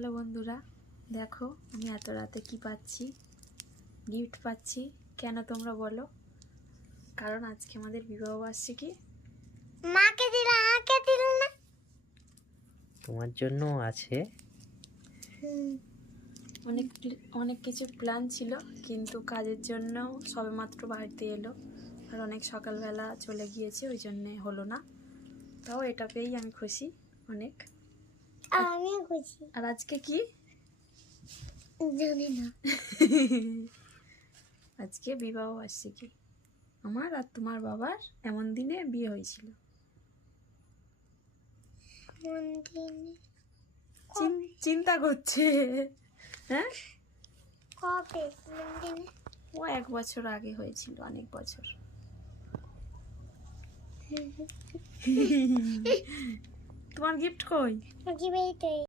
Hello বন্ধুরা, দেখো আমি এত রাতে কি পাচ্ছি, গিফট পাচ্ছি। কেন তোমরা বলো? কারণ আজকে আমাদের বিবাহ বার্ষিকী। মাকে দিল, আমাকে দিল না। তোমার জন্য আছে। অনেক কিছু প্ল্যান ছিল, কিন্তু কাজের জন্য সবেমাত্র বাড়িতে এলো আর অনেক সকালবেলা চলে গিয়েছে, ওই জন্যে হলো না। তাও এটা পেয়েই আমি খুশি অনেক। আমিও খুশি। আর আজকে কি জানি না। আজকে বিবাহ বার্ষিকী আমার আর তোমার বাবার। এমন দিনে বিয়ে হয়েছিল। কোন দিনে? চিন্তা করছে, হ্যাঁ? কবে? কোন দিনে? ও 1 বছর আগে হয়েছিল, অনেক বছর। তোমার গিফট কই? কি বলতে